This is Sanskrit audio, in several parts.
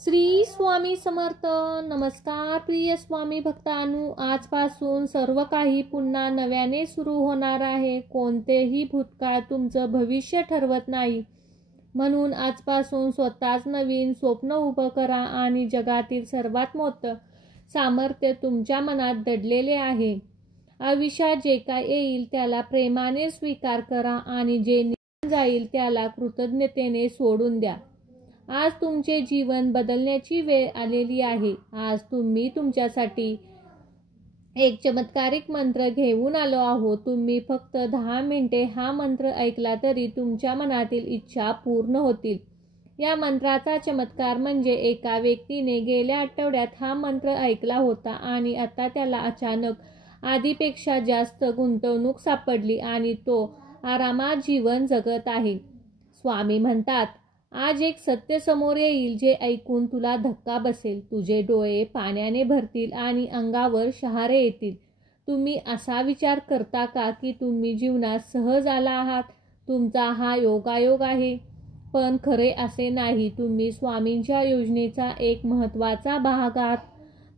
श्री स्वामी समर्थ. नमस्कार प्रिय स्वामी भक्तांनो, आजपासून सर्व काही पुन्हा नव्याने सुरू होणार आहे. कोणतेही भूतकाळ तुमचं भविष्य ठरवत नाही, म्हणून आजपासून स्वतःच नवीन स्वप्न उभं करा आणि जगातील सर्वात मोठं सामर्थ्य तुमच्या मनात दडलेले आहे. आयुष्यात जे काय येईल त्याला प्रेमाने स्वीकार करा आणि जे निघून जाईल त्याला कृतज्ञतेने सोडून द्या. आज तुमचे जीवन बदलण्याची वेळ आलेली आहे. आज तुम्ही तुमच्यासाठी एक चमत्कारिक मंत्र घेऊन आलो आहोत. तुम्ही फक्त 10 मिनिटे हा मंत्र ऐकला तरी तुमच्या मनातील इच्छा पूर्ण होतील. या मंत्राचा चमत्कार म्हणजे एका व्यक्तीने गेल्या आठवड्यात हा मंत्र ऐकला होता आणि आता त्याला अचानक आधीपेक्षा जास्त गुंतवणूक सापडली आणि तो आरामात जीवन जगत आहे. स्वामी म्हणतात, आज एक सत्य समोर येईल जे ऐकून तुला धक्का बसेल. तुझे डोळे पाण्याने भरतील आणि अंगावर शहारे येतील. तुम्ही असा विचार करता का की तुम्ही जीवनात सहज आला आहात? तुमचा हा योगायोग आहे. पण खरे असे नाही. तुम्ही स्वामींच्या योजनेचा एक महत्त्वाचा भाग आहात.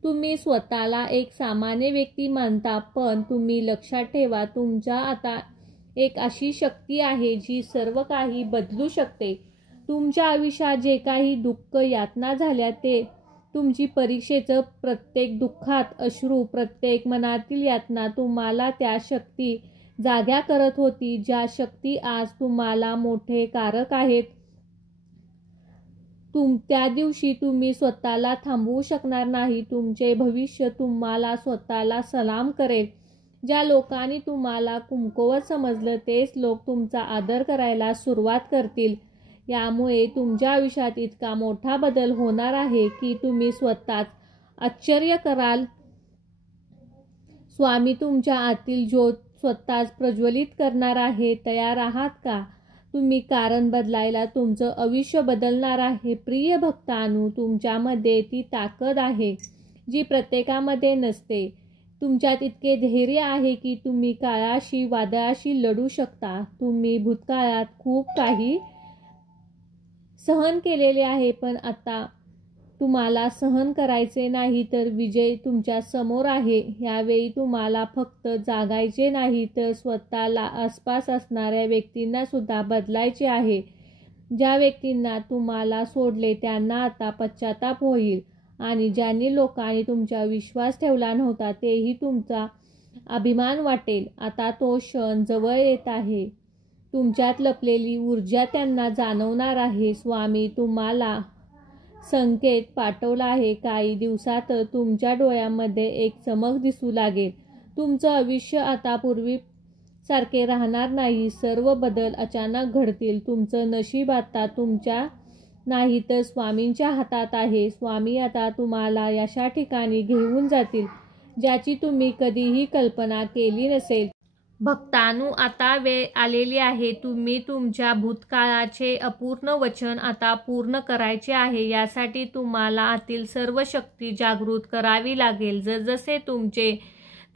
तुम्ही स्वतःला एक सामान्य व्यक्ती मानता, पण तुम्ही लक्षात ठेवा, तुमच्या आता एक अशी शक्ती आहे जी सर्व काही बदलू शकते. तुमच्या आयुष्यात जे काही दुःख यातना झाल्या ते तुमची परीक्षेचं प्रत्येक दुःखात अश्रू, प्रत्येक मनातील यातना तुम्हाला त्या शक्ती जाग्या करत होती, ज्या शक्ती आज तुम्हाला मोठे कारक आहेत. त्या दिवशी तुम्ही स्वतःला थांबवू शकणार नाही. तुमचे भविष्य तुम्हाला स्वतःला सलाम करेल. ज्या लोकांनी तुम्हाला कमकुवत समजलं तेच लोक तुमचा आदर करायला सुरुवात करतील. यामुळे तुमच्या आयुष्यात इतका मोठा बदल होणार आहे की तुम्ही स्वतःच आश्चर्य कराल. स्वामी तुमच्या आतील ज्योत स्वतःच प्रज्वलित करणार आहे. तयार आहात का? तुम्ही कारण बदलायला तुमचं आयुष्य बदलणार आहे. प्रिय भक्तांनो, तुमच्यामध्ये ती ताकद आहे जी प्रत्येकामध्ये नसते. तुमच्यात इतके धैर्य आहे की तुम्ही काळाशी, वादळाशी लढू शकता. तुम्ही भूतकाळात खूप काही सहन केलेले आहे, पण आता तुम्हाला सहन करायचे नाही, तर विजय तुमच्या समोर आहे. यावेळी तुम्हाला फक्त जागायचे नाही, तर स्वतःला आसपास असणाऱ्या व्यक्तींना सुद्धा बदलायचे आहे. ज्या व्यक्तींना तुम्हाला सोडले त्यांना आता पश्चाताप होईल आणि ज्यांनी लोकांनी तुमचा विश्वास ठेवला नव्हता तेही तुमचा अभिमान वाटेल. आता तो क्षण जवळ येत आहे. तुमच्यात लपलेली ऊर्जा त्यांना जाणवणार आहे. स्वामी तुम्हाला संकेत पाठवला आहे. काही दिवसात तुमच्या डोळ्यामध्ये एक चमक दिसू लागेल. तुमचं आयुष्य आता पूर्वीसारखे राहणार नाही. सर्व बदल अचानक घडतील. तुमचं नशीब आता तुमच्या नाही तर स्वामींच्या हातात आहे. स्वामी आता तुम्हाला अशा ठिकाणी घेऊन जातील ज्याची तुम्ही कधीही कल्पना केली नसेल. भक्तांनो, आता वेळ आलेली आहे. तुम्ही तुमच्या भूतकाळाचे अपूर्ण वचन आता पूर्ण करायचे आहे. यासाठी तुम्हाला आतील सर्व शक्ती जागृत करावी लागेल. जसजसे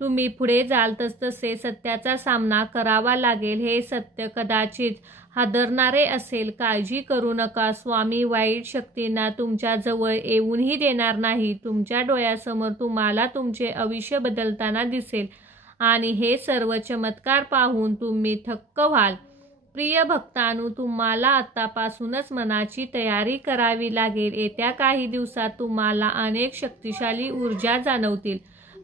तुम्ही पुढे जाल तसतसे सत्याचा सामना करावा लागेल. हे सत्य कदाचित हादरणारे असेल. काळजी करू नका. स्वामी वाईट शक्तींना तुमच्या जवळ येऊनही देणार नाही. तुमच्या डोळ्यासमोर तुम्हाला तुमचे आयुष्य बदलताना दिसेल आणि हे सर्व चमत्कार पाहून तुम्ही थक्क व्हाल. प्रिय भक्तांनो, तुम्हाला आतापासूनच मनाची तयारी करावी लागेल. येत्या काही दिवसात तुम्हाला अनेक शक्तिशाली ऊर्जा जाणवतील.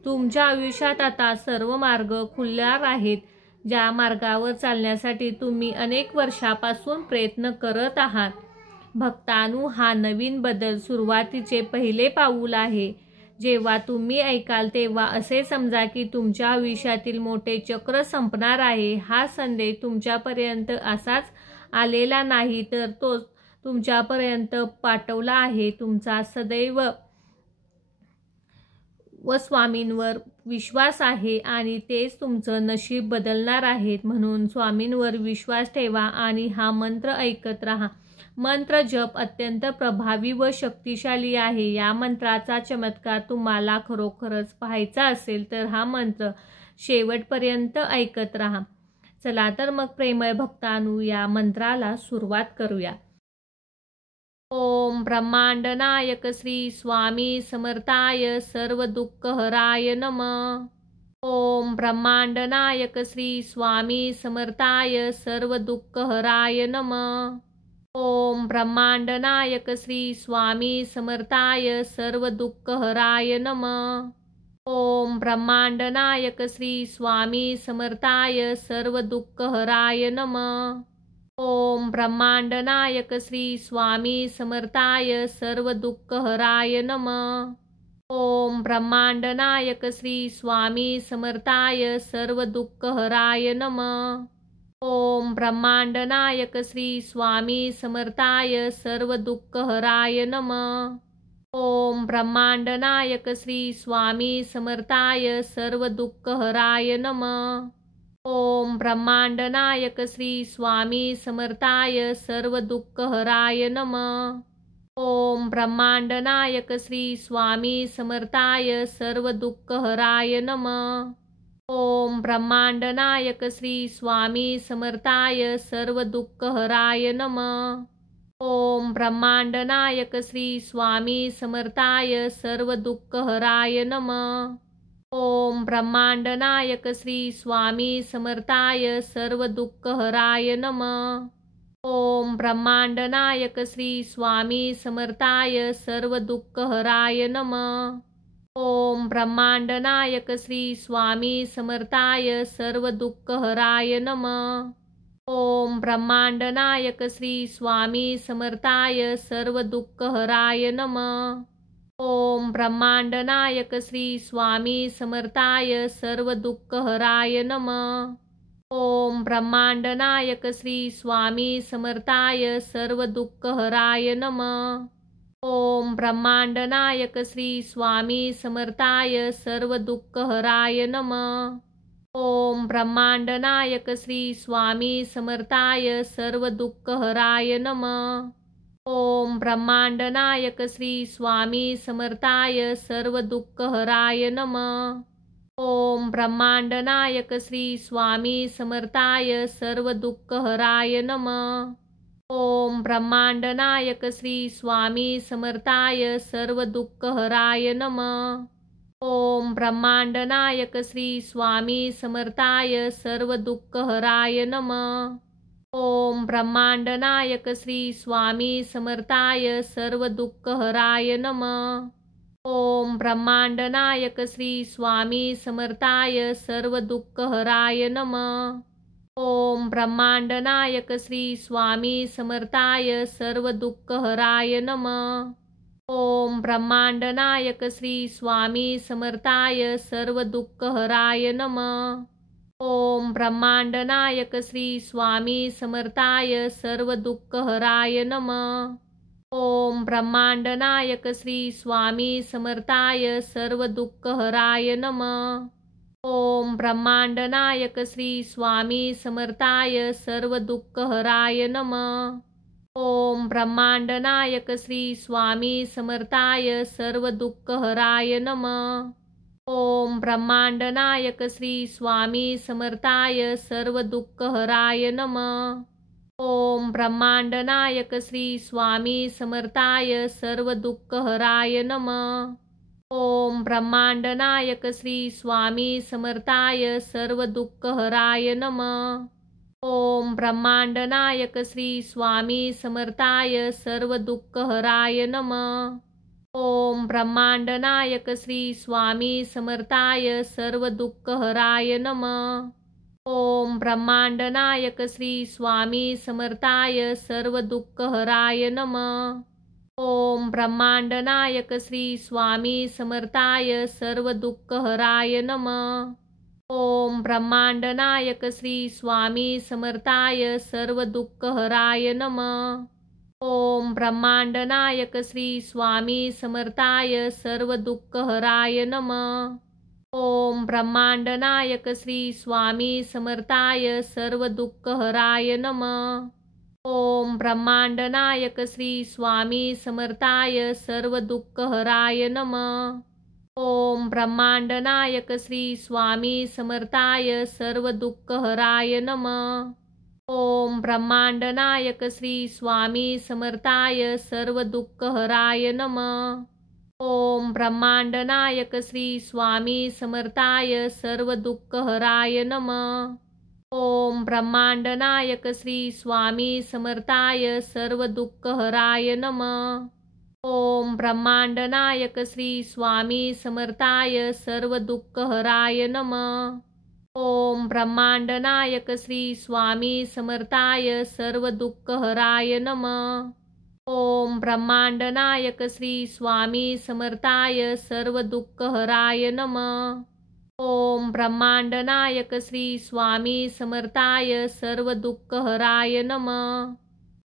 तुमच्या आयुष्यात आता सर्व मार्ग खुलणार आहेत. ज्या मार्गावर चालण्यासाठी तुम्ही अनेक वर्षापासून प्रयत्न करत आहात. भक्तांनो, हा नवीन बदल सुरुवातीचे पहिले पाऊल आहे. जेव्हा तुम्ही ऐकाल तेव्हा असे समजा की तुमच्या आयुष्यातील मोठे चक्र संपणार आहे. हा संदेश तुमच्यापर्यंत असाच आलेला नाही, तर तो तुमच्यापर्यंत पाठवला आहे. तुमचा सदैव व स्वामींवर विश्वास आहे आणि तेच तुमचं नशीब बदलणार आहेत. म्हणून स्वामींवर विश्वास ठेवा आणि हा मंत्र ऐकत राहा. मंत्र जप अत्यंत प्रभावी व शक्तिशाली आहे. या मंत्राचा चमत्कार तुम्हाला खरोखरच पाहायचा असेल तर हा मंत्र शेवटपर्यंत ऐकत राहा. चला तर मग प्रेमळ भक्तांनो, या मंत्राला सुरुवात करूया. ओम ब्रह्मांडनायक श्री स्वामी समर्थाय सर्व दुःखहराय नमः। ओम ब्रह्मांडनायक श्री स्वामी समर्थाय सर्व दुःखहराय नमः। ओम ब्रह्मांडनायक श्री स्वामी समर्थाय सर्व दुःखहराय नमः। ओम ब्रह्मांडनायक श्री स्वामी समर्थाय सर्व दुःखहराय नमः। ओम ब्रह्मांडनायक श्री स्वामी समर्थाय सर्व दुःखहराय नमः। ओम ब्रह्मांडनायक श्री स्वामी समर्थाय सर्व दुःखहराय नमः। ओम ब्रह्मांडनायक श्री स्वामी समर्थाय सर्व दुःखहराय नमः। ओम ब्रह्मांडनायक श्री स्वामी समर्थाय सर्व दुःखहराय नमः। ओम ब्रह्मांडनायक श्री स्वामी समर्थाय सर्व दुःखहराय नमः। ओम ब्रह्मांडनायक श्री स्वामी समर्थाय सर्व दुःखहराय नमः। ओम ब्रह्मांडनायक श्री स्वामी समर्थाय सर्व दुःखहराय नमः। ओम ब्रह्मांडनायक श्री स्वामी समर्थाय सर्व दुःखहराय नमः। ओम ब्रह्मांडनायक श्री स्वामी समर्थाय सर्व दुःखहराय नमः। ओम ब्रह्मांडनायक श्री स्वामी समर्थाय सर्व दुःखहराय नमः। ओम ब्रह्मांडनायक श्री स्वामी समर्थाय सर्व दुःखहराय नमः। ओम ब्रह्मांडनायक श्री स्वामी समर्थाय सर्व दुःखहराय नमः। ओम ब्रह्मांडनायक श्री स्वामी समर्थाय सर्व दुःखहराय नमः। ओम ब्रह्मांडनायक श्री स्वामी समर्थाय सर्व दुःखहराय नमः। ओम ब्रह्मांडनायक श्री स्वामी समर्थाय सर्व दुःखहराय नमः। ओम ब्रह्मांडनायक श्री स्वामी समर्थाय सर्व दुःखहराय नमः। ओम ब्रह्मांडनायक श्री स्वामी समर्थाय सर्व दुःखहराय नमः। ओम ब्रह्मांडनायक श्री स्वामी समर्थाय सर्व दुःखहराय नमः। ओम ब्रह्मांडनायक श्री स्वामी समर्थाय सर्व दुःखहराय नमः। ओम ब्रह्मांडनायक श्री स्वामी समर्थाय सर्व दुःखहराय नमः। ओम ब्रह्मांडनायक श्री स्वामी समर्थाय सर्व दुःखहराय नमः। ओम ब्रह्मांडनायक श्री स्वामी समर्थाय सर्व दुःखहराय नमः। ओम ब्रह्मांडनायक श्री स्वामी समर्थाय सर्व दुःखहराय नमः। ओम ब्रह्मांडनायक श्री स्वामी समर्थाय सर्व दुःखहराय नमः। ओम ब्रह्मांडनायक श्री स्वामी समर्थाय सर्व दुःखहराय नमः। ओम ब्रह्मांडनायक श्री स्वामी समर्थाय सर्व दुःखहराय नमः। ओम ब्रह्मांडनायक श्री स्वामी समर्थाय सर्व दुःखहराय नमः। ओम ब्रह्मांडनायक श्री स्वामी समर्थाय सर्व दुःखहराय नमः। ओम ब्रह्मांडनायक श्री स्वामी समर्थाय सर्व दुःखहराय नमः। ओम ब्रह्मांडनायक श्री स्वामी समर्थाय सर्व दुःखहराय नमः। ओम ब्रह्मांडनायक श्री स्वामी समर्थाय सर्व दुःखहराय नमः। ओम ब्रह्मांडनायक श्री स्वामी समर्थाय सर्व दुःखहराय नमः। ओम ब्रह्मांडनायक श्री स्वामी समर्थाय सर्व दुःखहराय नमः। ओम ब्रह्मांडनायक श्री स्वामी समर्थाय सर्व दुःखहराय नमः। ओम ब्रह्मांडनायक श्री स्वामी समर्थाय सर्व दुःखहराय नमः। ओम ब्रह्मांडनायक श्री स्वामी समर्थाय सर्व दुःखहराय नमः। ओम ब्रह्मांडनायक श्री स्वामी समर्थाय सर्व दुःखहराय नमः। ओम ब्रह्मांडनायक श्री स्वामी समर्थाय सर्व दुःखहराय नमः। ओम ब्रह्मांडनायक श्री स्वामी समर्थाय सर्व दुःखहराय नमः। ओम ब्रह्मांडनायक श्री स्वामी समर्थाय सर्व दुःखहराय नमः। ओम ब्रह्मांड नायक श्री स्वामी समर्थाय सर्व दुःखहराय नमः। ओम ब्रह्मांड नायक श्री स्वामी समर्थाय सर्व दुःखहराय नमः। ओम ब्रह्मांड नायक श्री स्वामी समर्थाय सर्व दुःखहराय नमः। ओम ब्रह्मांड नायक श्री स्वामी समर्थाय सर्व दुःखहराय नमः। ओम ब्रह्मांड नायक श्री स्वामी समर्थाय सर्व दुःखहराय नमः। ओम ब्रह्मांड नायक श्री स्वामी समर्थाय सर्व दुःखहराय नमः। ओम ब्रह्मांड नायक श्री स्वामी समर्थाय सर्व दुःखहराय नमः।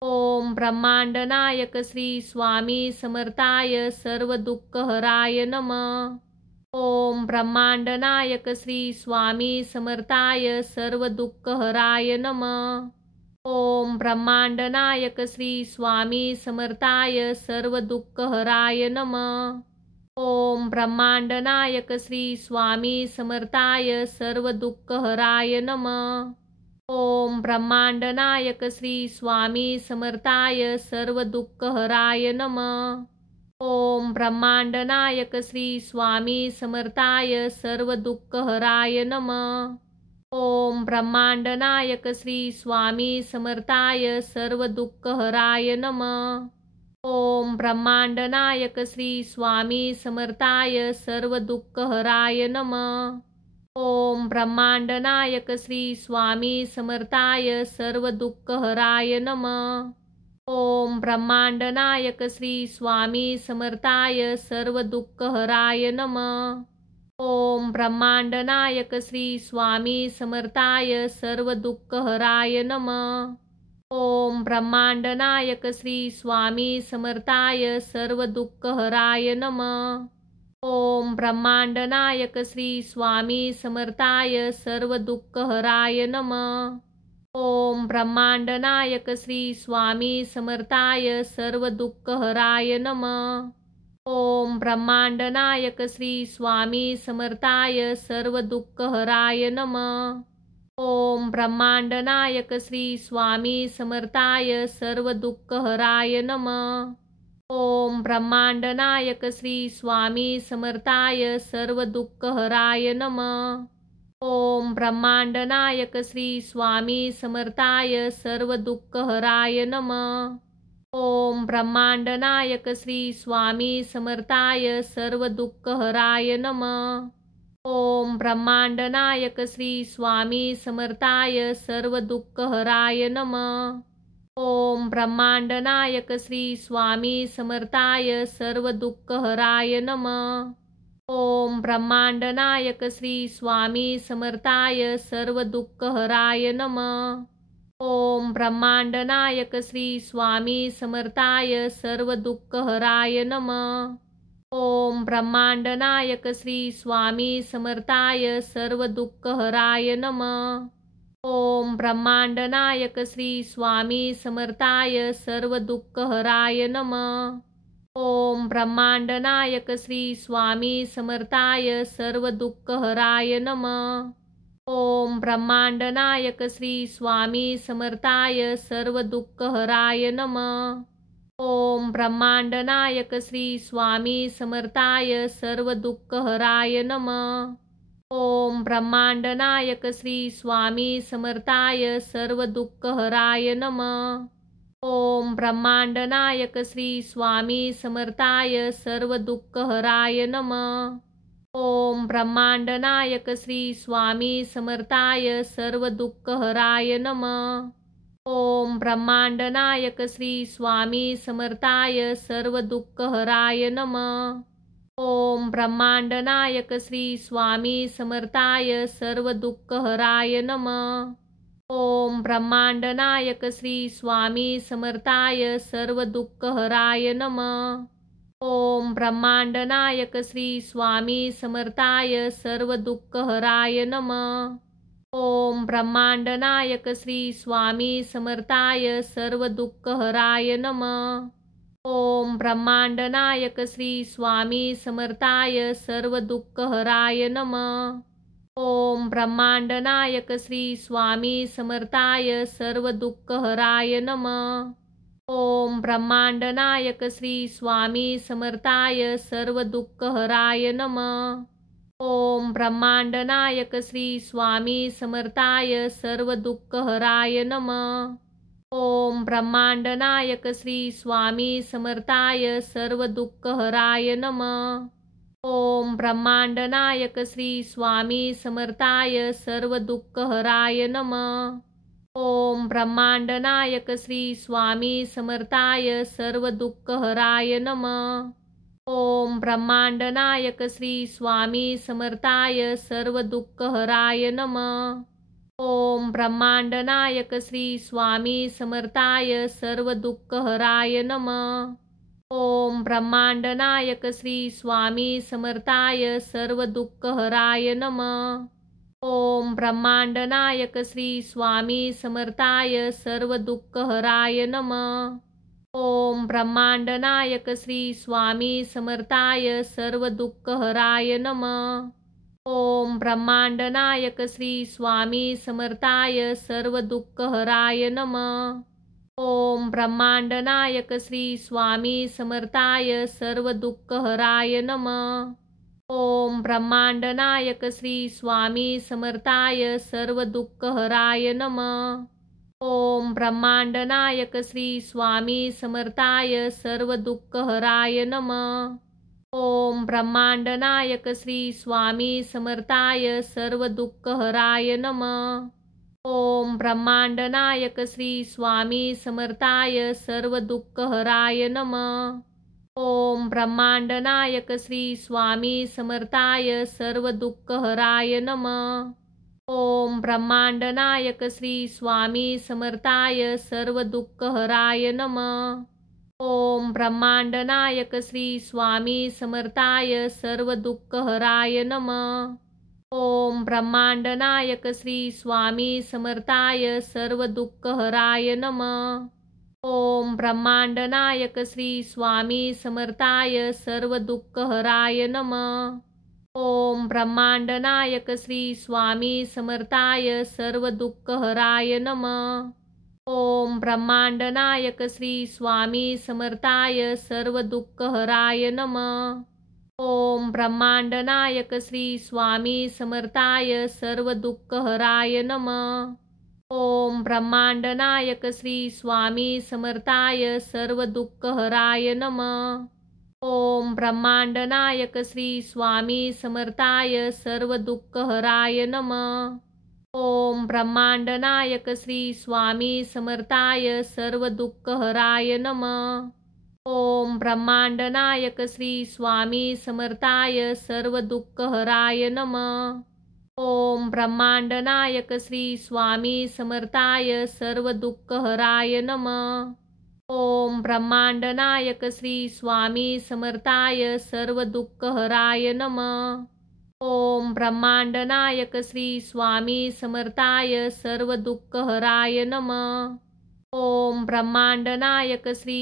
ओम ब्रह्मांड नायक श्री स्वामी समर्थाय सर्व दुःखहराय नमः। ओम ब्रह्मांड नायक श्री स्वामी समर्थाय सर्व दुःखहराय नमः। ओम ब्रह्मांड नायक श्री स्वामी समर्थाय सर्व दुःखहराय नमः। ओम ब्रह्मांड नायक श्री स्वामी समर्थाय सर्व दुःखहराय नमः। ओम ब्रह्मांड नायक श्री स्वामी समर्थाय सर्व दुःखहराय नमः। ओम ब्रह्मांड नायक श्री स्वामी समर्थाय सर्व दुःखहराय नमः। ओम ब्रह्मांड नायक श्री स्वामी समर्थाय सर्व दुःखहराय नमः। ओम ब्रह्मांड नायक श्री स्वामी समर्थाय सर्व दुःखहराय नमः। ओम ब्रह्मांड नायक श्री स्वामी समर्थाय सर्व दुःखहराय नमः। ओम ब्रह्मांड नायक श्री स्वामी समर्थाय सर्व दुःखहराय नमः। ओम ब्रह्मांड नायक श्री स्वामी समर्थाय सर्व दुःखहराय नमः। ओम ब्रह्मांड नायक श्री स्वामी समर्थाय सर्व दुःखहराय नमः। ओम ब्रह्मांड नायक श्री स्वामी समर्थाय सर्व दुःखहराय नमः। ओम ब्रह्मांड नायक श्री स्वामी समर्थाय सर्व दुःखहराय नमः। ओम ब्रह्मांड नायक श्री स्वामी समर्थाय सर्व दुःखहराय नमः। ओम ब्रह्मांड नायक श्री स्वामी समर्थाय सर्व दुःखहराय नमः। ओम ब्रह्मांड नायक श्री स्वामी समर्थाय सर्व दुःखहराय नमः। ओम ब्रह्मांड नायक श्री स्वामी समर्थाय सर्व दुःखहराय नमः। ओम ब्रह्मांड नायक श्री स्वामी समर्थाय सर्व दुःखहराय नमः। ओम ब्रह्मांड नायक श्री स्वामी समर्थाय सर्व दुःखहराय नमः। ओम ब्रह्मांड नायक श्री स्वामी समर्थाय सर्व दुःखहराय नमः। ओम ब्रह्मांड नायक श्री स्वामी समर्थाय सर्व दुःखहराय नमः। ओम ब्रह्मांड नायक श्री स्वामी समर्थाय सर्व दुःखहराय नमः। ओम ब्रह्मांड नायक श्री स्वामी समर्थाय सर्व दुःखहराय नमः। ओम ब्रह्मांड नायक श्री स्वामी समर्थाय सर्व दुःखहराय नमः। ओम ब्रह्मांड नायक श्री स्वामी समर्थाय सर्व दुःखहराय नमः। ओम ब्रह्मांड नायक श्री स्वामी समर्थाय सर्व दुःखहराय नमः। ओम ब्रह्मांड नायक श्री स्वामी समर्थाय सर्व दुःखहराय नमः। ओम ब्रह्मांड नायक श्री स्वामी समर्थाय सर्व दुःखहराय नमः। ओम ब्रह्मांड नायक श्री स्वामी समर्थाय सर्व दुःखहराय नमः। ओम ब्रह्मांड नायक श्री स्वामी समर्थाय सर्व दुःखहराय नमः। ओम ब्रह्मांड नायक श्री स्वामी समर्थाय सर्व दुःखहराय नमः। ओम ब्रह्मांड नायक श्री स्वामी समर्थाय सर्व दुःखहराय नमः। ओम ब्रह्मांड नायक श्री स्वामी समर्थाय सर्व दुःखहराय नमः। ओम ब्रह्मांड नायक श्री स्वामी समर्थाय सर्व दुःखहराय नमः। ओम ब्रह्मांड नायक श्री स्वामी समर्थाय सर्व दुःखहराय नमः। ओम ब्रह्मांड नायक श्री स्वामी समर्थाय सर्व दुःखहराय नमः। ओम ब्रह्मांड नायक श्री स्वामी समर्थाय सर्व दुःखहराय नमः। ओम ब्रह्मांड नायक श्री स्वामी समर्थाय सर्व दुःखहराय नमः। ओम ब्रह्मांड नायक श्री स्वामी समर्थाय सर्व दुःखहराय नमः। ओम ब्रह्मांड नायक श्री स्वामी समर्थाय सर्व दुःखहराय नमः। ओम ब्रह्मांड नायक श्री स्वामी समर्थाय सर्व दुःखहराय नमः। ओम ब्रह्मांड नायक श्री स्वामी समर्थाय सर्व दुःखहराय नमः। ओम ब्रह्मांड नायक श्री स्वामी समर्थाय सर्व दुःखहराय नमः। ओम ब्रह्मांड नायक श्री स्वामी समर्थाय सर्व दुःखहराय नमः। ओम ब्रह्मांड नायक श्री स्वामी समर्थाय सर्व दुःखहराय नमः। ओम ब्रह्मांड नायक श्री स्वामी समर्थाय सर्व दुःखहराय नमः। ओम ब्रह्मांड नायक श्री स्वामी समर्थाय सर्व दुःखहराय नमः। ओम ब्रह्मांड नायक श्री स्वामी समर्थाय सर्व दुःखहराय नमः। ओम ब्रह्मांड नायक श्री स्वामी समर्थाय सर्व दुःखहराय नमः। ओम ब्रह्मांड नायक श्री स्वामी समर्थाय सर्व दुःखहराय नमः। ओम ब्रह्मांड नायक श्री स्वामी समर्थाय सर्व दुःखहराय नमः। ओम ब्रह्मांड नायक श्री स्वामी समर्थाय सर्व दुःखहराय नमः। ओम ब्रह्मांड नायक श्री स्वामी समर्थाय सर्व दुःखहराय नमः। ओम ब्रह्मांड नायक श्री स्वामी समर्थाय सर्व दुःखहराय नमः। ओम ब्रह्मांड नायक श्री स्वामी समर्थाय सर्व दुःखहराय नमः। ओम ब्रह्मांड नायक श्री स्वामी समर्थाय सर्व दुःखहराय नमः। ओम ब्रह्मांड नायक श्री स्वामी समर्थाय सर्व दुःखहराय नमः। ओम ब्रह्मांड नायक श्री स्वामी समर्थाय सर्व दुःखहराय नमः। ओम ब्रह्मांड नायक श्री स्वामी समर्थाय सर्व दुःखहराय नमः। ओम ब्रह्मांड नायक श्री स्वामी समर्थाय सर्व दुःखहराय नमः। ओम ब्रह्मांड नायक श्री स्वामी समर्थाय सर्व दुःखहराय नमः। ओम ब्रह्मांड नायक श्री स्वामी समर्थाय सर्व दुःखहराय नमः। ओम ब्रह्मांड नायक श्री स्वामी समर्थाय सर्व दुःखहराय नमः। ओम ब्रह्मांड नायक श्री स्वामी समर्थाय सर्व दुःखहराय नमः। ओम ब्रह्मांड नायक श्री स्वामी समर्थाय सर्व दुःखहराय नमः। ओम ब्रह्मांड नायक श्री स्वामी समर्थाय सर्व दुःखहराय नमः। ओम ब्रह्मांड नायक श्री स्वामी समर्थाय सर्व दुःखहराय नमः। ओम ब्रह्मांड नायक श्री स्वामी समर्थाय सर्व दुःखहराय नमः। ओम ब्रह्मांड नायक श्री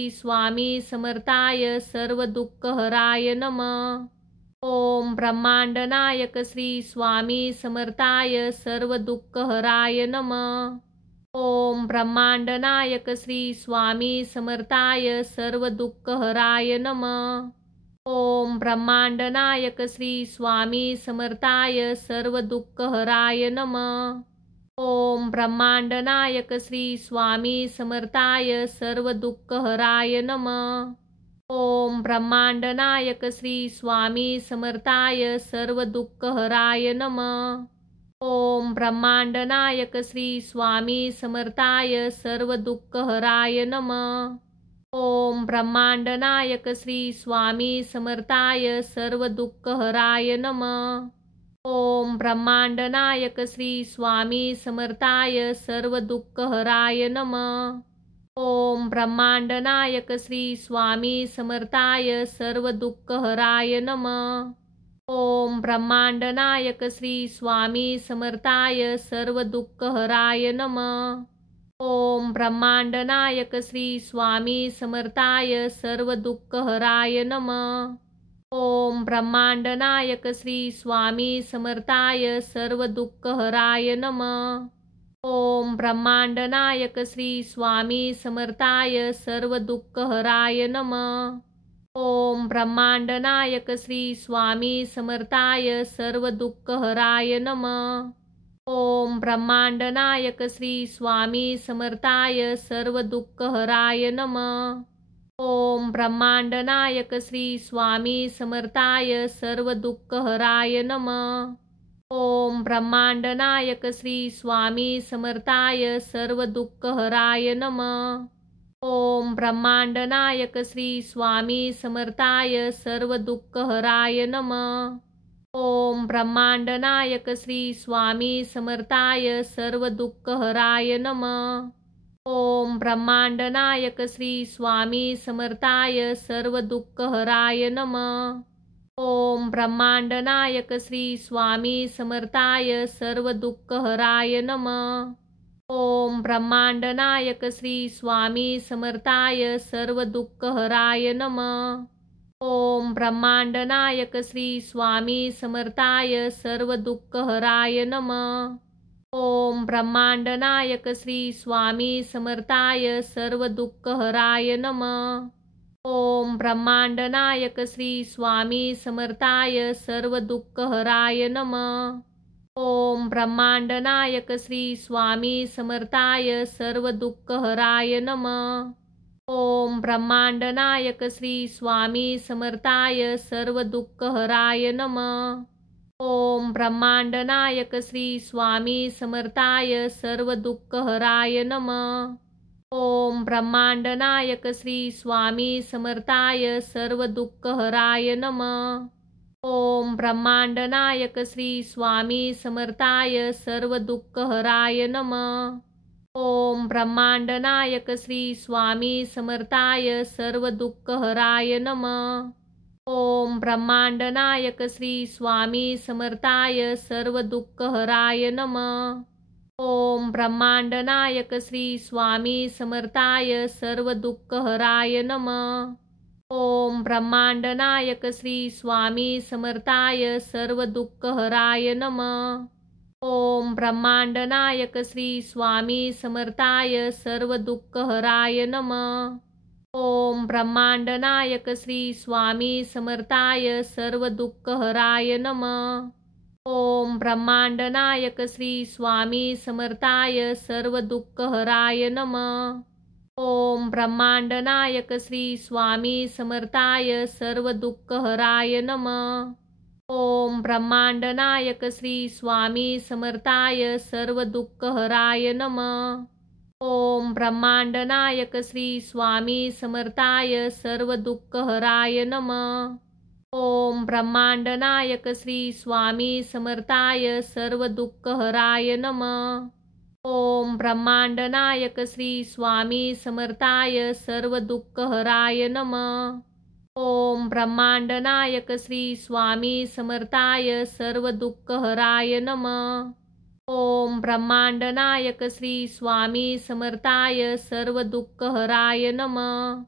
स्वामी समर्थाय सर्व दुःखहराय नमः। ओम ब्रह्मांड नायक श्री स्वामी समर्थाय सर्व दुःखहराय नमः। ओम ब्रह्मांड नायक श्री स्वामी समर्थाय सर्व दुःखहराय नमः। ओम ब्रह्मांड नायक श्री स्वामी समर्थाय सर्व दुःखहराय नमः। ओम ब्रह्मांड नायक श्री स्वामी समर्थाय सर्व दुःखहराय नमः। ओम ब्रह्मांड नायक श्री स्वामी समर्थाय सर्व दुःखहराय नमः। ओम ब्रह्मांड नायक श्री स्वामी समर्थाय सर्व दुःखहराय नमः। ओम ब्रह्मांड नायक श्री स्वामी समर्थाय सर्व दुःखहराय नमः। ओम ब्रह्मांड नायक श्री स्वामी समर्थाय सर्व दुःखहराय नमः। ओम ब्रह्मांड नायक श्री स्वामी समर्थाय सर्व दुःखहराय नमः। ओम ब्रह्मांड नायक श्री स्वामी समर्थाय सर्व दुःखहराय नमः। ओम ब्रह्मांड नायक श्री स्वामी समर्थाय सर्व दुःखहराय नमः। ओम ब्रह्मांड नायक श्री स्वामी समर्थाय सर्व दुःखहराय नमः। ओम ब्रह्मांड नायक श्री स्वामी समर्थाय सर्व दुःखहराय नमः। ओम ब्रह्मांड नायक श्री स्वामी समर्थाय सर्व दुःखहराय नमः। ओम ब्रह्मांड नायक श्री स्वामी समर्थाय सर्व दुःखहराय नमः। ओम ब्रह्मांड नायक श्री स्वामी समर्थाय सर्व दुःखहराय नमः। ओम ब्रह्मांड नायक श्री स्वामी समर्थाय सर्व दुःखहराय नमः। ओम ब्रह्मांड नायक श्री स्वामी समर्थाय सर्व दुःखहराय नमः। ओम ब्रह्मांड नायक श्री स्वामी समर्थाय सर्व दुःखहराय नमः। ओम ब्रह्मांड नायक श्री स्वामी समर्थाय सर्व दुःखहराय नमः। ओम ब्रह्मांड नायक श्री स्वामी समर्थाय सर्व दुःखहराय नमः। ओम ब्रह्मांड नायक श्री स्वामी समर्थाय सर्व दुःखहराय नमः। ओम ब्रह्मांड नायक श्री स्वामी समर्थाय सर्व दुःखहराय नमः। ओम ब्रह्मांड नायक श्री स्वामी समर्थाय सर्व दुःखहराय नमः। ओम ब्रह्मांड नायक श्री स्वामी समर्थाय सर्व दुःखहराय नमः। ओम ब्रह्मांड नायक श्री स्वामी समर्थाय सर्व दुःखहराय नमः। ओम ब्रह्मांड नायक श्री स्वामी समर्थाय सर्व दुःखहराय नमः। ओम ब्रह्मांड नायक श्री स्वामी समर्थाय सर्व दुःखहराय नमः। ओम ब्रह्मांड नायक श्री स्वामी समर्थाय सर्व दुःखहराय नमः। ओम ब्रह्मांड नायक श्री स्वामी समर्थाय सर्व दुःखहराय नमः। ओम ब्रह्मांड नायक श्री स्वामी समर्थाय सर्व दुःखहराय नमः। ओम ब्रह्मांड नायक श्री स्वामी समर्थाय सर्व दुःखहराय नमः। ओम ब्रह्मांड नायक श्री स्वामी समर्थाय सर्व दुःखहराय नमः। ओम ब्रह्मांड नायक श्री स्वामी समर्थाय सर्व दुःखहराय नमः। ओम ब्रह्मांड नायक श्री स्वामी समर्थाय सर्व दुःखहराय नमः। ओम ब्रह्मांड नायक श्री स्वामी समर्थाय सर्व दुःखहराय नमः। ओम ब्रह्मांड नायक श्री स्वामी समर्थाय सर्व दुःखहराय नमः। ओम ब्रह्मांड नायक श्री स्वामी समर्थाय सर्व दुःखहराय नमः। ओम ब्रह्मांड नायक श्री स्वामी समर्थाय सर्व दुःखहराय नमः। ओम ब्रह्मांड नायक श्री स्वामी समर्थाय सर्व दुःखहराय नमः। ओम ब्रह्मांड नायक श्री स्वामी समर्थाय सर्व दुःखहराय नमः। ओम ब्रह्मांड नायक श्री स्वामी समर्थाय सर्व दुःखहराय नमः। ओम ब्रह्मांड नायक श्री स्वामी समर्थाय सर्व दुःखहराय नमः। ओम ब्रह्मांड नायक श्री स्वामी समर्थाय सर्व दुःखहराय नमः। ओम ब्रह्मांड नायक श्री स्वामी समर्थाय सर्व दुःखहराय नमः।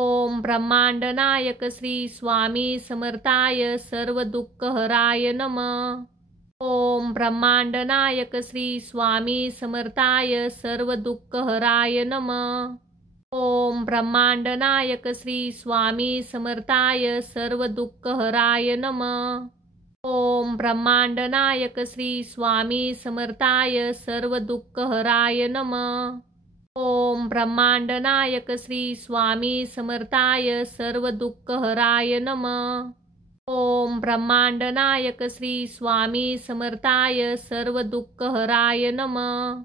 ओम ब्रह्मांड नायक श्री स्वामी समर्थाय सर्व दुःखहराय नमः। ओम ब्रह्मांड नायक श्री स्वामी समर्थाय सर्व दुःखहराय नमः। ओम ब्रह्मांड नायक श्री स्वामी समर्थाय सर्व दुःखहराय नमः। ओम ब्रह्मांड नायक श्री स्वामी समर्थाय सर्व दुःखहराय नमः। ओम ब्रह्मांड नायक श्री स्वामी समर्थाय सर्व दुःखहराय नमः।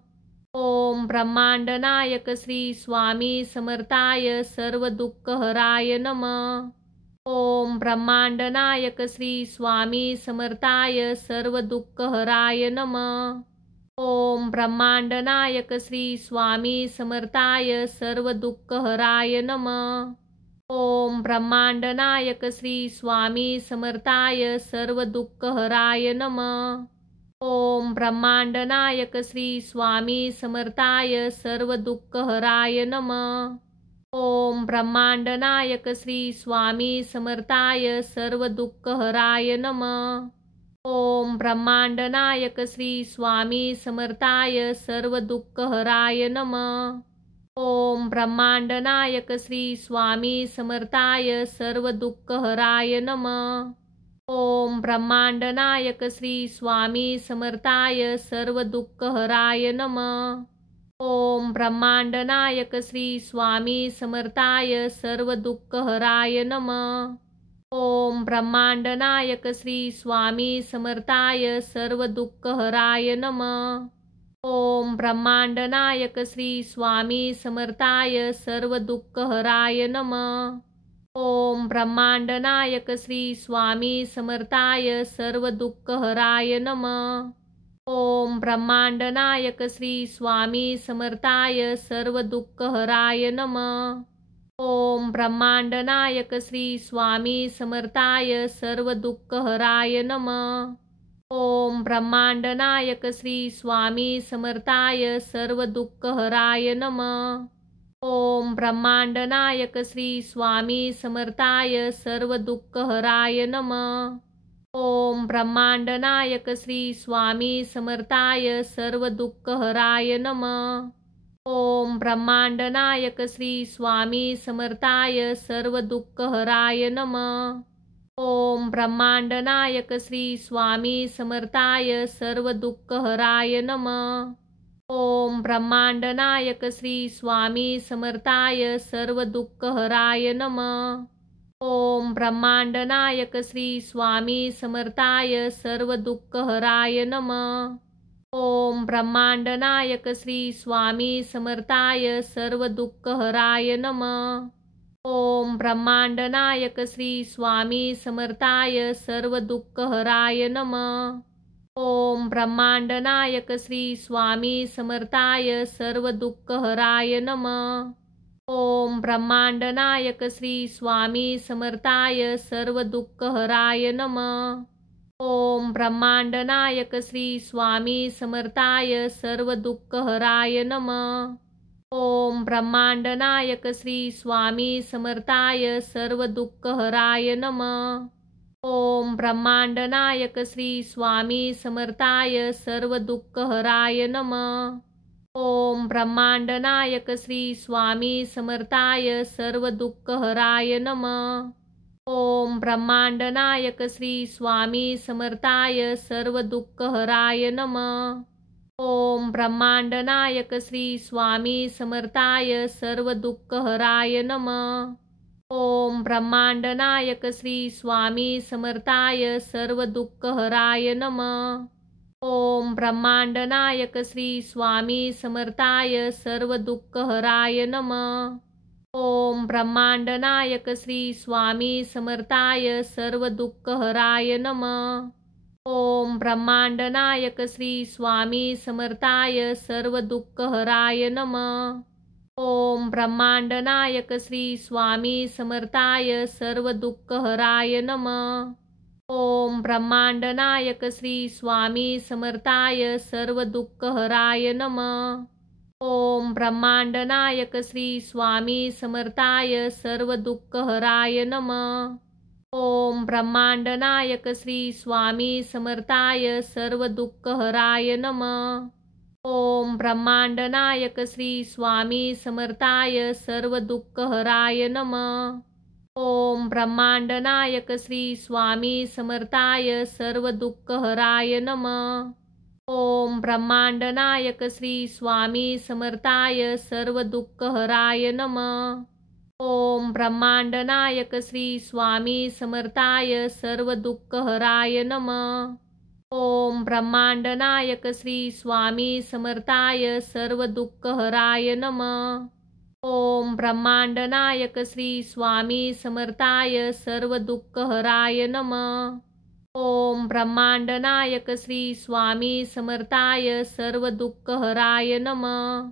ओम ब्रह्मांड नायक श्री स्वामी समर्थाय सर्व दुःखहराय नमः। ओम ब्रह्मांड नायक श्री स्वामी समर्थाय सर्व दुःखहराय नमः। ओम ब्रह्मांड नायक श्री स्वामी समर्थाय सर्व दुःखहराय नमः। ओम ब्रह्मांड नायक श्री स्वामी समर्थाय सर्व दुःखहराय नमः। ओम ब्रह्मांड नायक श्री स्वामी समर्थाय सर्व दुःखहराय नमः। ओम ब्रह्मांडनायक श्री स्वामी समर्थाय सर्व दुःखहराय नमः। ओम ब्रह्मांडनायक श्री स्वामी समर्थाय सर्व दुःखहराय नमः। ओम ब्रह्मांडनायक श्री स्वामी समर्थाय सर्व दुःखहराय नमः। ओम ब्रह्मांडनायक श्री स्वामी समर्थाय सर्व दुःखहराय नमः। ओम ब्रह्मांडनायक श्री स्वामी समर्थाय सर्व दुःखहराय नमः। ओम ब्रह्मांडनायक श्री स्वामी समर्थाय सर्व दुःखहराय नमः। ओम ब्रह्मांडनायक श्री स्वामी समर्थाय सर्व दुःखहराय नमः। ओम ब्रह्मांडनायक श्री स्वामी समर्थाय सर्व दुःखहराय नमः। ओम ब्रह्मांडनायक श्री स्वामी समर्थाय सर्व दुःखहराय नमः। ओम ब्रह्मांडनायक श्री स्वामी समर्थाय सर्व दुःखहराय नमः। ओम ब्रह्मांडनायक श्री स्वामी समर्थाय सर्व दुःखहराय नमः। ओम ब्रह्मांडनायक श्री स्वामी समर्थाय सर्व दुःखहराय नमः। ओम ब्रह्मांडनायक श्री स्वामी समर्थाय सर्व दुःखहराय नमः। ओम ब्रह्मांडनायक श्री स्वामी समर्थाय सर्व दुःखहराय नमः। ओम ब्रह्मांडनायक श्री स्वामी समर्थाय सर्व दुःखहराय नमः। ओम ब्रह्मांडनायक श्री स्वामी समर्थाय सर्व दुःखहराय नमः। ओम ब्रह्मांडनायक श्री स्वामी समर्थाय सर्व दुःखहराय नमः। ओम ब्रह्मांडनायक श्री स्वामी समर्थाय सर्व दुःखहराय नमः। ओम ब्रह्मांडनायक श्री स्वामी समर्थाय सर्व दुःखहराय नमः। ओम ब्रह्मांडनायक श्री स्वामी समर्थाय सर्व दुःखहराय नमः। ओम ब्रह्मांडनायक श्री स्वामी समर्थाय सर्व दुःखहराय नमः। ओम ब्रह्मांडनायक श्री स्वामी समर्थाय सर्व दुःखहराय नमः। ओम ब्रह्मांडनायक श्री स्वामी समर्थाय सर्व दुःखहराय नमः। ओम ब्रह्मांडनायक श्री स्वामी समर्थाय सर्व दुःखहराय नमः। ओम ब्रह्मांडनायक श्री स्वामी समर्थाय सर्व दुःखहराय नमः। ओम ब्रह्मांडनायक श्री स्वामी समर्थाय सर्व दुःखहराय नमः। ओम ब्रह्मांडनायक श्री स्वामी समर्थाय सर्व दुःखहराय नमः। ओम ब्रह्मांडनायक श्री स्वामी समर्थाय सर्व दुःखहराय नमः। ओम ब्रह्मांडनायक श्री स्वामी समर्थाय सर्व दुःखहराय नमः। ओम ब्रह्मांडनायक श्री स्वामी समर्थाय सर्व दुःखहराय नमः। ओम ब्रह्मांडनायक श्री स्वामी समर्थाय सर्व दुःखहराय नमः। ओम ब्रह्मांडनायक श्री स्वामी समर्थाय सर्व दुःखहराय नमः। ओम ब्रह्मांडनायक श्री स्वामी समर्थाय सर्व दुःखहराय नमः। ओम ब्रह्मांडनायक श्री स्वामी समर्थाय सर्व दुःखहराय नमः। ओम ब्रह्मांडनायक श्री स्वामी समर्थाय सर्व दुःखहराय नमः। ओम ब्रह्मांडनायक श्री स्वामी समर्थाय सर्व दुःखहराय नमः। ओम ब्रह्मांडनायक श्री स्वामी समर्थाय सर्व दुःखहराय नमः। ओम ब्रह्मांडनायक श्री स्वामी समर्थाय सर्व दुःखहराय नमः। ओम ब्रह्मांडनायक श्री स्वामी समर्थाय सर्व दुःखहराय नमः। ओम ब्रह्मांडनायक श्री स्वामी समर्थाय सर्व दुःखहराय नमः। ओम ब्रह्मांडनायक श्री स्वामी समर्थाय सर्व दुःखहराय नमः। ओम ब्रह्मांडनायक श्री स्वामी समर्थाय सर्व दुःखहराय नमः।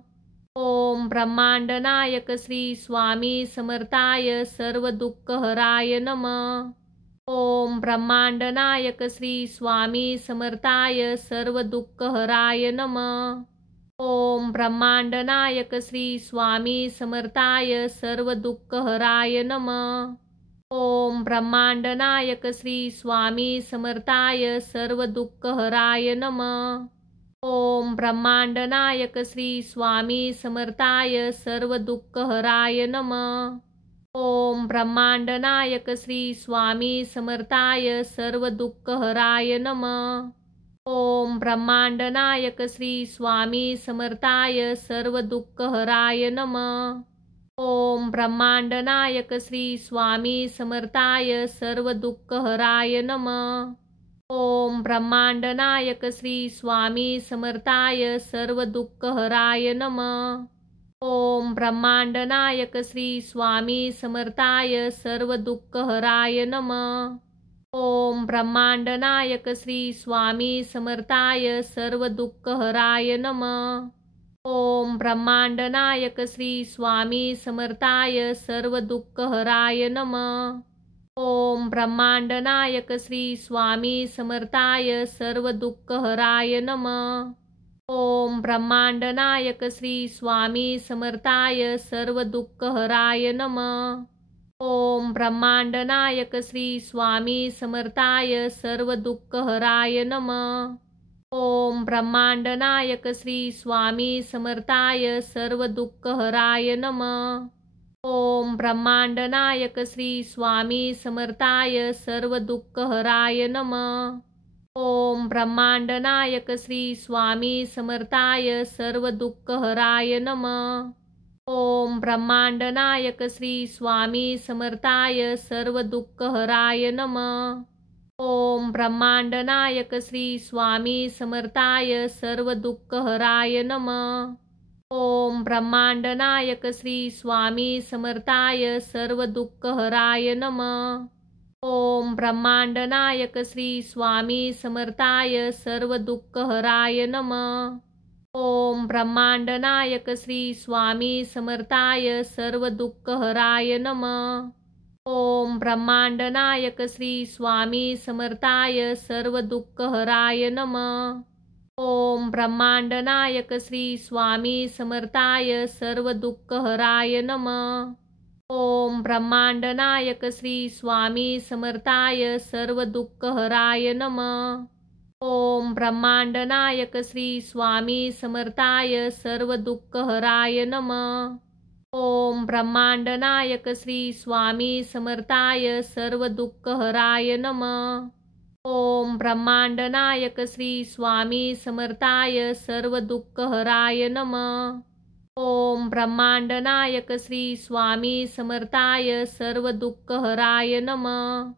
ओम ब्रह्मांडनायक श्री स्वामी समर्थाय सर्व दुःखहराय नमः। ओम ब्रह्मांडनायक श्री स्वामी समर्थाय सर्व दुःखहराय नमः। ओम ब्रह्मांड नायक श्री स्वामी समर्थाय सर्व दुःखहराय नमः। ओम ब्रह्मांड नायक श्री स्वामी समर्थाय सर्व दुःखहराय नमः। ओम ब्रह्मांड नायक श्री स्वामी समर्थाय सर्व दुःखहराय नमः। ओम ब्रह्मांड नायक श्री स्वामी समर्थाय सर्व दुःखहराय नमः। ओम ब्रह्मांड नायक श्री स्वामी समर्थाय सर्व दुःखहराय नमः। ओम ब्रह्मांड नायक श्री स्वामी समर्थाय सर्व दुःखहराय नमः। ओम ब्रह्मांड नायक श्री स्वामी समर्थाय सर्व दुःखहराय नमः। ओम ब्रह्मांड नायक श्री स्वामी समर्थाय सर्व दुःखहराय नमः। ओम ब्रह्मांड नायक श्री स्वामी समर्थाय सर्व दुःखहराय नमः। ओम ब्रह्मांड नायक श्री स्वामी समर्थाय सर्व दुःखहराय नमः। ओम ब्रह्मांड नायक श्री स्वामी समर्थाय सर्व दुःखहराय नमः। ओम ब्रह्मांड नायक श्री स्वामी समर्थाय सर्व दुःखहराय नमः। ओम ब्रह्मांड नायक श्री स्वामी समर्थाय सर्व दुःखहराय नमः। ओम ब्रह्मांड नायक श्री स्वामी समर्थाय सर्व दुःखहराय नमः। ओम ब्रह्मांड नायक श्री स्वामी समर्थाय सर्व दुःखहराय नमः। ओम ब्रह्मांड नायक श्री स्वामी समर्थाय सर्व दुःखहराय नमः। ओम ब्रह्मांड नायक श्री स्वामी समर्थाय सर्व दुःखहराय नमः। ओम ब्रह्मांड नायक श्री स्वामी समर्थाय सर्व दुःखहराय नमः। ओम ब्रह्मांड नायक श्री स्वामी समर्थाय सर्व दुःखहराय नमः। ओम ब्रह्मांड नायक श्री स्वामी समर्थाय सर्व दुःखहराय नमः। ओम ब्रह्मांड नायक श्री स्वामी समर्थाय सर्व दुःखहराय नमः। ओम ब्रह्मांड नायक श्री स्वामी समर्थाय सर्व दुःखहराय नमः। ओम ब्रह्मांड नायक श्री स्वामी समर्थाय सर्व दुःखहराय नमः। ओम ब्रह्मांड नायक श्री स्वामी समर्थाय सर्व दुःखहराय नमः। ओम ब्रह्मांड नायक श्री स्वामी समर्थाय सर्व दुःखहराय नमः। ओम ब्रह्मांड नायक श्री स्वामी समर्थाय सर्व दुःखहराय नमः। ओम ब्रह्मांड नायक श्री स्वामी समर्थाय सर्व दुःखहराय नमः। ओम ब्रह्मांड नायक श्री स्वामी समर्थाय सर्व दुःखहराय नमः। ओम ब्रह्मांड नायक श्री स्वामी समर्थाय सर्व दुःखहराय नमः।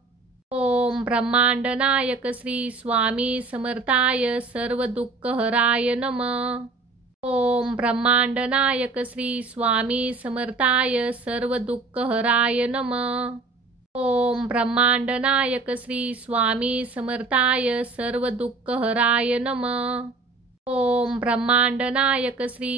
ओम ब्रह्मांड नायक श्री स्वामी समर्थाय सर्व दुःखहराय नमः। ओम ब्रह्मांड नायक श्री स्वामी समर्थाय सर्व दुःखहराय नमः। ओम ब्रह्मांड नायक श्री स्वामी समर्थाय सर्व दुःखहराय नमः। ओम ब्रह्मांड नायक श्री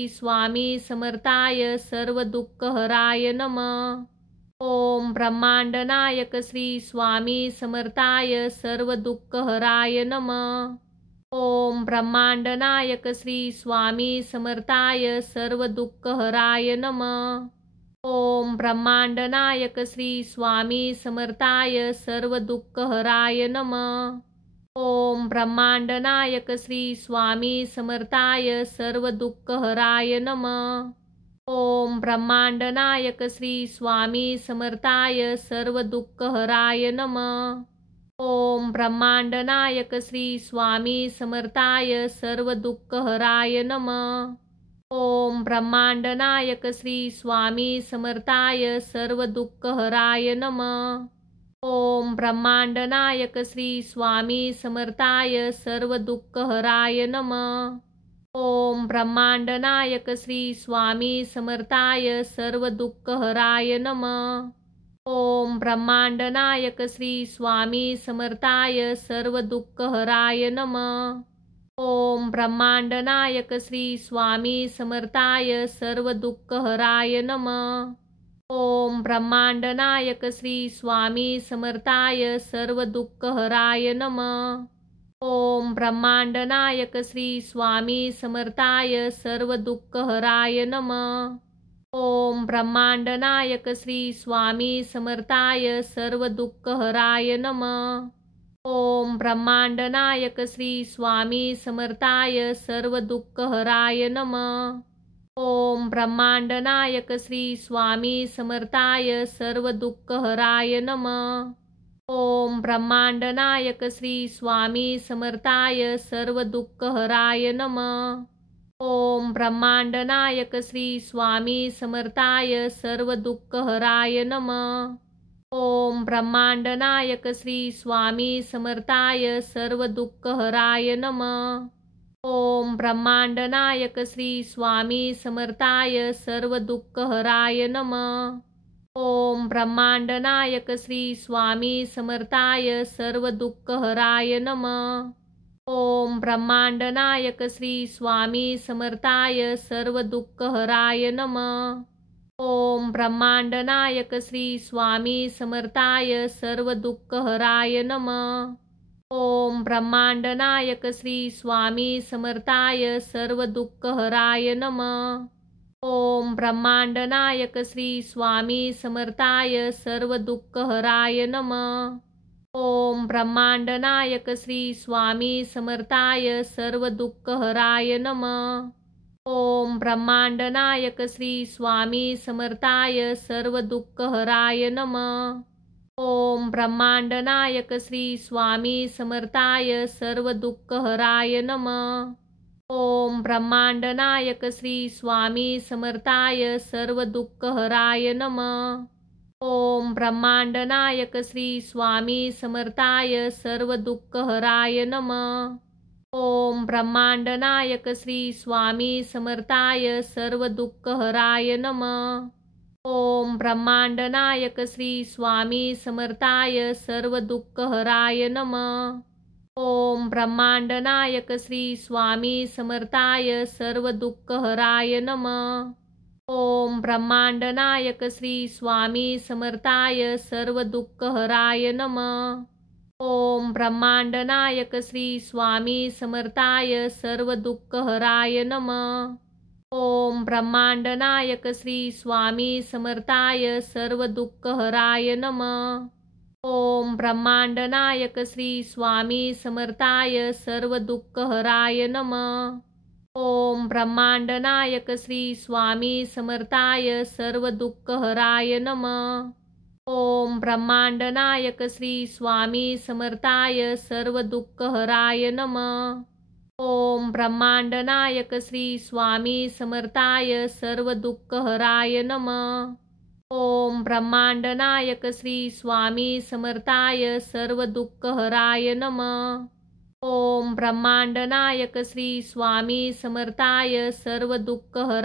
स्वामी समर्थाय सर्व दुःखहराय नमः। ओम ब्रह्मांड नायक श्री स्वामी समर्थाय सर्व दुःखहराय नमः। ओम ब्रह्मांड नायक श्री स्वामी समर्थाय सर्व दुःखहराय नमः। ओम ब्रह्मांड नायक श्री स्वामी समर्थाय सर्व दुःखहराय नमः। ओम ब्रह्मांड नायक श्री स्वामी समर्थाय सर्व दुःखहराय नमः। ओम ब्रह्मांड नायक श्री स्वामी समर्थाय सर्व दुःखहराय नमः। ओम ब्रह्मांड नायक श्री स्वामी समर्थाय सर्व दुःखहराय नमः। ओम ब्रह्मांड नायक श्री स्वामी समर्थाय सर्व दुःखहराय नमः। ओम ब्रह्मांड नायक श्री स्वामी समर्थाय सर्व दुःखहराय नमः। ओम ब्रह्मांड नायक श्री स्वामी समर्थाय सर्व दुःखहराय नमः। ओम ब्रह्मांड नायक श्री स्वामी समर्थाय सर्व दुःखहराय नमः। ओम ब्रह्मांड नायक श्री स्वामी समर्थाय सर्व दुःखहराय नमः। ओम ब्रह्मांडनायक श्री स्वामी समर्थाय सर्व दुःखहराय नमः। ओम ब्रह्मांडनायक श्री स्वामी समर्थाय सर्व दुःखहराय नमः। ओम ब्रह्मांडनायक श्री स्वामी समर्थाय सर्व दुःखहराय नमः। ओम ब्रह्मांडनायक श्री स्वामी समर्थाय सर्व दुःखहराय नमः। ओम ब्रह्मांडनायक श्री स्वामी समर्थाय सर्व दुःखहराय नमः। ओम ब्रह्मांडनायक श्री स्वामी समर्थाय सर्व दुःखहराय नमः। ओम ब्रह्मांडनायक श्री स्वामी समर्थाय सर्व दुःखहराय नमः। ओम ब्रह्मांडनायक श्री स्वामी समर्थाय सर्व दुःखहराय नमः। ओम ब्रह्मांडनायक श्री स्वामी समर्थाय सर्व दुःखहराय नमः। ओम ब्रह्मांडनायक श्री स्वामी समर्थाय सर्व दुःखहराय नमः। ओम ब्रह्मांडनायक श्री स्वामी समर्थाय सर्व दुःखहराय नमः। ओम ब्रह्मांडनायक श्री स्वामी समर्थाय सर्व दुःखहराय नमः। ओम ब्रह्मांडनायक श्री स्वामी समर्थाय सर्व दुःखहराय नमः। ओम ब्रह्मांडनायक श्री स्वामी समर्थाय सर्व दुःखहराय नमः। ओम ब्रह्मांडनायक श्री स्वामी समर्थाय सर्व दुःखहराय नमः। ओम ब्रह्मांडनायक श्री स्वामी समर्थाय सर्व दुःखहराय नमः। ओम ब्रह्मांडनायक श्री स्वामी समर्थाय सर्व दुःखहराय नमः। ओम ब्रह्मांडनायक श्री स्वामी समर्थाय सर्व दुःखहराय नमः। ओम ब्रह्मांडनायक श्री स्वामी समर्थाय सर्व दुःखहराय नमः। ओम ब्रह्मांडनायक श्री स्वामी समर्थाय सर्व दुःखहराय नमः। ओम ब्रह्मांडनायक श्री स्वामी समर्थाय सर्व दुःखहराय नमः। ओम ब्रह्मांडनायक श्री स्वामी समर्थाय सर्व दुःखहराय नमः। ओम ब्रह्मांडनायक श्री स्वामी समर्थाय सर्व दुःखहराय नमः। ओम ब्रह्मांडनायक श्री स्वामी समर्थाय सर्व दुःखहराय नमः। ओम ब्रह्मांडनायक श्री स्वामी समर्थाय सर्व दुःखहराय नमः। ओम ब्रह्मांडनायक श्री स्वामी समर्थाय सर्व दुःखहराय नमः। ओम ब्रह्मांडनायक श्री स्वामी समर्थाय सर्व दुःखहराय नमः। ओम ब्रह्मांडनायक श्री स्वामी समर्थाय सर्व दुःखहराय नमः। ओम ब्रह्मांडनायक श्री स्वामी समर्थाय सर्व दुःखहराय नमः। ओम ब्रह्मांडनायक श्री स्वामी समर्थाय सर्व दुःखहराय